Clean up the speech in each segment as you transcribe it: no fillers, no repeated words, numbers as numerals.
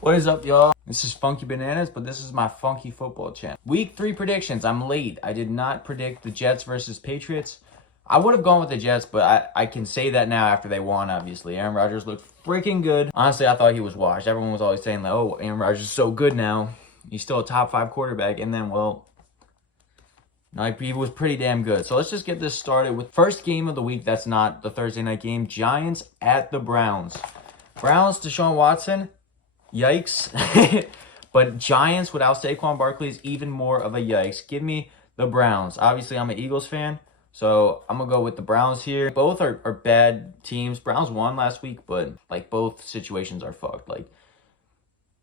What is up, y'all? This is Funky Bananas, but this is my Funky Football channel. Week 3 predictions. I'm late. I did not predict the Jets versus Patriots. I would have gone with the Jets, but I can say that now after they won, obviously. Aaron Rodgers looked freaking good. Honestly, I thought he was washed. Everyone was always saying, like, oh, Aaron Rodgers is so good now. He's still a top 5 quarterback. And then, well, like, he was pretty damn good. So let's just get this started with first game of the week. That's not the Thursday night game. Giants at the Browns. Browns, Deshaun Watson. Yikes. But Giants without Saquon Barkley is even more of a yikes. Give me the Browns. Obviously, I'm an Eagles fan, so I'm going to go with the Browns here. Both are bad teams. Browns won last week, but, like, both situations are fucked. Like,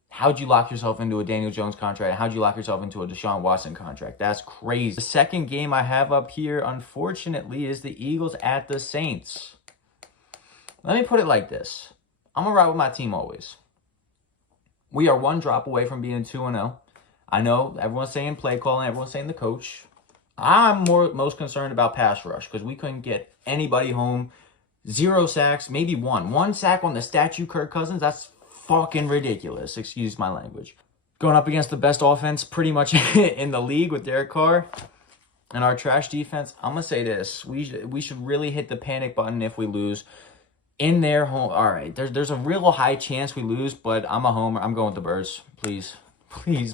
how'd you lock yourself into a Daniel Jones contract? How'd you lock yourself into a Deshaun Watson contract? That's crazy. The second game I have up here, unfortunately, is the Eagles at the Saints. Let me put it like this. I'm going to ride with my team always. We are one drop away from being 2-0. I know everyone's saying play calling, everyone's saying the coach. I'm most concerned about pass rush because we couldn't get anybody home. 0 sacks, maybe one. 1 sack on the statue Kirk Cousins. That's fucking ridiculous. Excuse my language. Going up against the best offense pretty much in the league with Derek Carr and our trash defense. I'm going to say this. We should really hit the panic button if we lose. In their home, all right, there's a real high chance we lose, but I'm a homer. I'm going with the Birds. Please,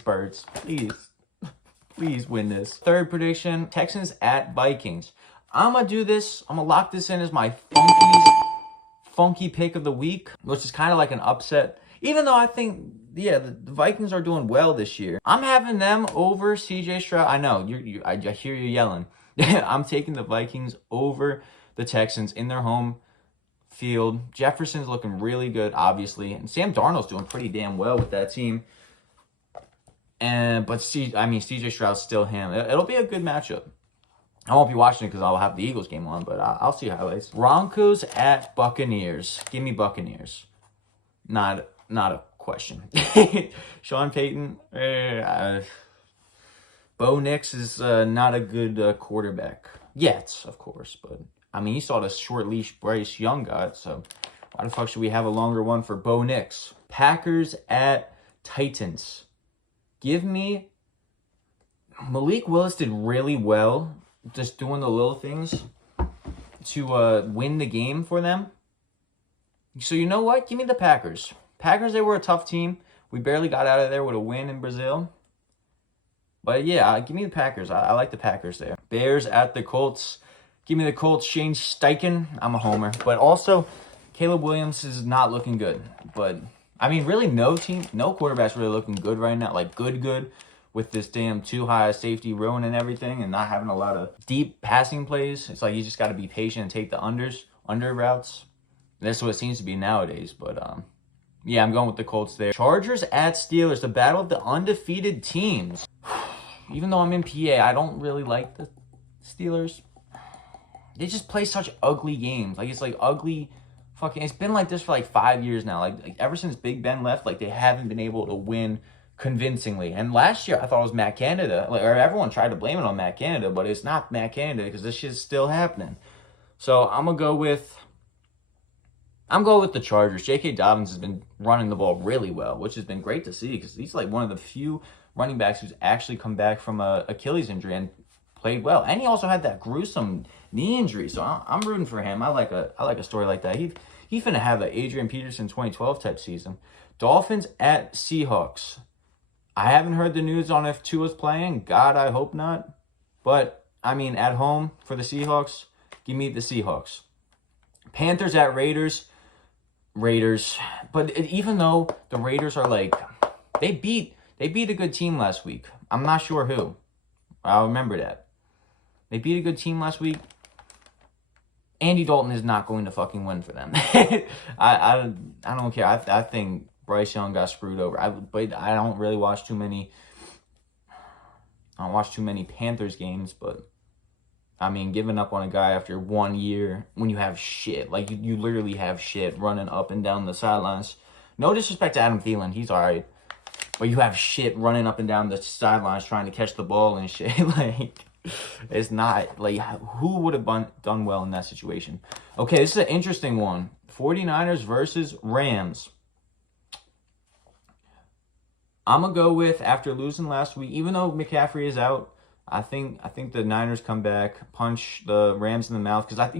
Birds. Please win this. Third prediction, Texans at Vikings. I'm going to do this. I'm going to lock this in as my funky pick of the week, which is kind of like an upset. Even though I think, yeah, the Vikings are doing well this year. I'm having them over CJ Stroud. I know, I hear you yelling. I'm taking the Vikings over the Texans in their home field. Jefferson's looking really good, obviously, and Sam Darnold's doing pretty damn well with that team. But CJ Stroud's still him. It'll be a good matchup. I won't be watching it because I'll have the Eagles game on, but I'll see highlights. Broncos at Buccaneers. Give me Buccaneers. Not a question. Sean Payton. Bo Nix is not a good quarterback yet, of course, but I mean, you saw the short leash Bryce Young got, so why the fuck should we have a longer one for Bo Nix? Packers at Titans. Give me... Malik Willis did really well, just doing the little things to win the game for them. So you know what? Give me the Packers. Packers, they were a tough team. We barely got out of there with a win in Brazil. But yeah, give me the Packers. I like the Packers there. Bears at the Colts. Give me the Colts. Shane Steichen. I'm a homer. But also, Caleb Williams is not looking good. But, I mean, really no quarterback's really looking good right now. Like, good with this damn too high safety ruining everything and not having a lot of deep passing plays. It's like you just got to be patient and take the under routes. That's what it seems to be nowadays. But, yeah, I'm going with the Colts there. Chargers at Steelers. The battle of the undefeated teams. Even though I'm in PA, I don't really like the Steelers. They just play such ugly games. Like, it's like ugly fucking... It's been like this for like 5 years now. Like ever since Big Ben left, like, they haven't been able to win convincingly. And last year, I thought it was Matt Canada. Like, or everyone tried to blame it on Matt Canada, but it's not Matt Canada because this shit's still happening. So, I'm going to go with... the Chargers. J.K. Dobbins has been running the ball really well, which has been great to see because he's like one of the few running backs who's actually come back from a Achilles injury and played well. And he also had that gruesome knee injury, so I'm rooting for him. I like a story like that. He finna have an Adrian Peterson 2012 type season. Dolphins at Seahawks. I haven't heard the news on if Tua's playing. God, I hope not. But, I mean, at home for the Seahawks, give me the Seahawks. Panthers at Raiders. But even though the Raiders are like, they beat a good team last week. I'm not sure who. I'll remember that. They beat a good team last week. Andy Dalton is not going to fucking win for them. I don't care. I think Bryce Young got screwed over. But I don't really watch too many. I don't watch too many Panthers games, but I mean, giving up on a guy after 1 year when you have shit, like you literally have shit running up and down the sidelines. No disrespect to Adam Thielen, he's all right. But you have shit running up and down the sidelines trying to catch the ball and shit. Like, it's not, like, who would have done well in that situation? Okay, this is an interesting one. 49ers versus Rams. I'm going to go with, after losing last week, even though McCaffrey is out, I think the Niners come back, punch the Rams in the mouth. Because,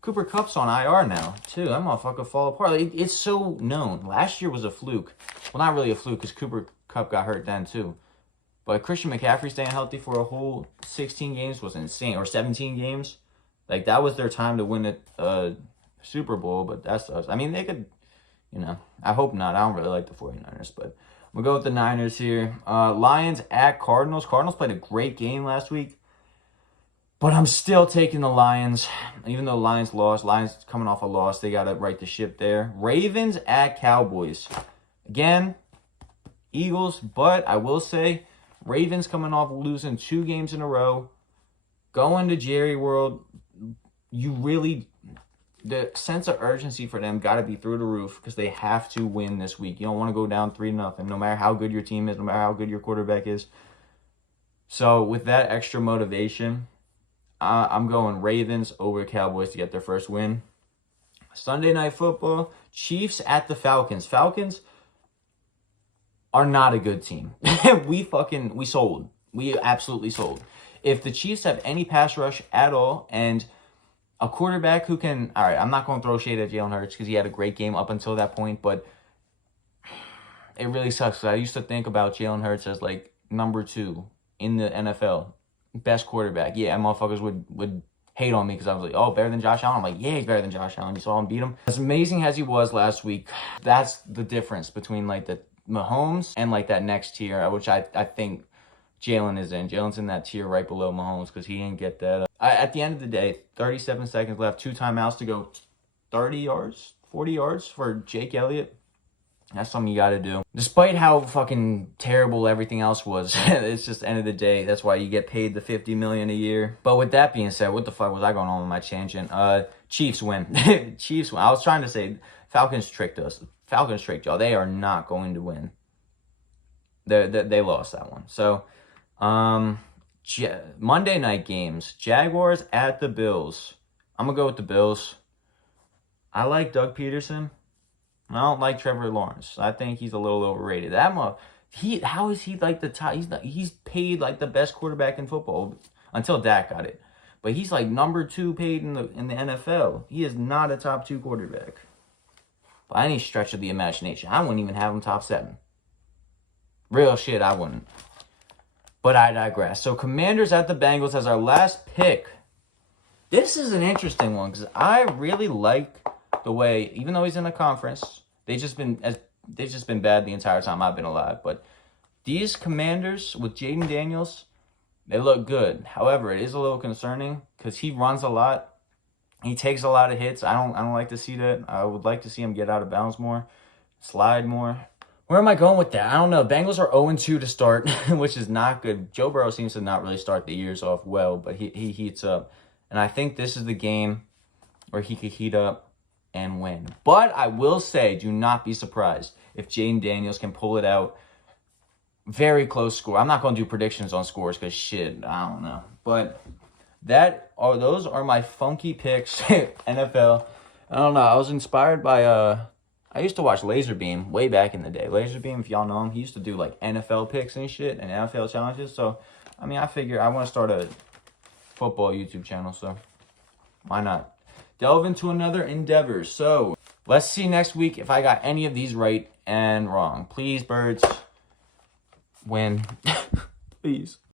Cooper Kupp's on IR now, too. That motherfucker fall apart. Like, it's so known. Last year was a fluke. Well, not really a fluke because Cooper Kupp got hurt then, too. But Christian McCaffrey staying healthy for a whole 16 games was insane. Or 17 games. Like, that was their time to win a Super Bowl. But that's us. I mean, they could, I hope not. I don't really like the 49ers, but we'll go with the Niners here. Lions at Cardinals. Cardinals played a great game last week. But I'm still taking the Lions. Even though Lions lost. Lions coming off a loss. They got to right the ship there. Ravens at Cowboys. Again, Eagles. But I will say, Ravens coming off losing 2 games in a row. Going to Jerry World. The sense of urgency for them got to be through the roof because they have to win this week. You don't want to go down 3-0, no matter how good your team is, no matter how good your quarterback is. So with that extra motivation, I'm going Ravens over Cowboys to get their first win. Sunday Night Football, Chiefs at the Falcons. Falcons are not a good team. We sold. We absolutely sold. If the Chiefs have any pass rush at all and a quarterback who can... All right, I'm not going to throw shade at Jalen Hurts because he had a great game up until that point, but it really sucks. I used to think about Jalen Hurts as like number 2 in the NFL. Best quarterback. Yeah, motherfuckers would hate on me because I was like, oh, better than Josh Allen? I'm like, yeah, he's better than Josh Allen. You saw him beat him. As amazing as he was last week, that's the difference between like the Mahomes and like that next tier, which I think Jalen is in. Jalen's in that tier right below Mahomes because he didn't get that. At the end of the day, 37 seconds left, 2 timeouts to go, 30 yards, 40 yards for Jake Elliott. That's something you got to do. Despite how fucking terrible everything else was, it's just end of the day. That's why you get paid the $50 million a year. But with that being said, what the fuck was I going on with my tangent? Chiefs win. Chiefs win. I was trying to say Falcons tricked us. Falcons tricked y'all. They are not going to win. They lost that one. So, Monday night games. Jaguars at the Bills. I'm going to go with the Bills. I like Doug Peterson. I don't like Trevor Lawrence. I think he's a little overrated. How is he like the top? He's paid like the best quarterback in football until Dak got it. But he's like number 2 paid in the NFL. He is not a top 2 quarterback. By any stretch of the imagination. I wouldn't even have him top 7. Real shit, I wouldn't. But I digress. So Commanders at the Bengals as our last pick. This is an interesting one because I really like the way, even though he's in a conference, they've just been bad the entire time I've been alive. But these Commanders with Jaden Daniels, they look good. However, it is a little concerning because he runs a lot. He takes a lot of hits. I don't like to see that. I would like to see him get out of bounds more, slide more. Where am I going with that? I don't know. Bengals are 0-2 to start, which is not good. Joe Burrow seems to not really start the years off well, but he heats up. And I think this is the game where he could heat up and win. But I will say, do not be surprised if Jaden Daniels can pull it out. Very close score. I'm not going to do predictions on scores because shit, I don't know. But those are my funky picks, NFL. I don't know. I was inspired by I used to watch Laserbeam way back in the day. Laserbeam, if y'all know him, he used to do like NFL picks and shit and NFL challenges. So, I mean, I figure I want to start a football YouTube channel, so why not? Delve into another endeavor. So, let's see next week if I got any of these right and wrong. Please, birds, win. Please.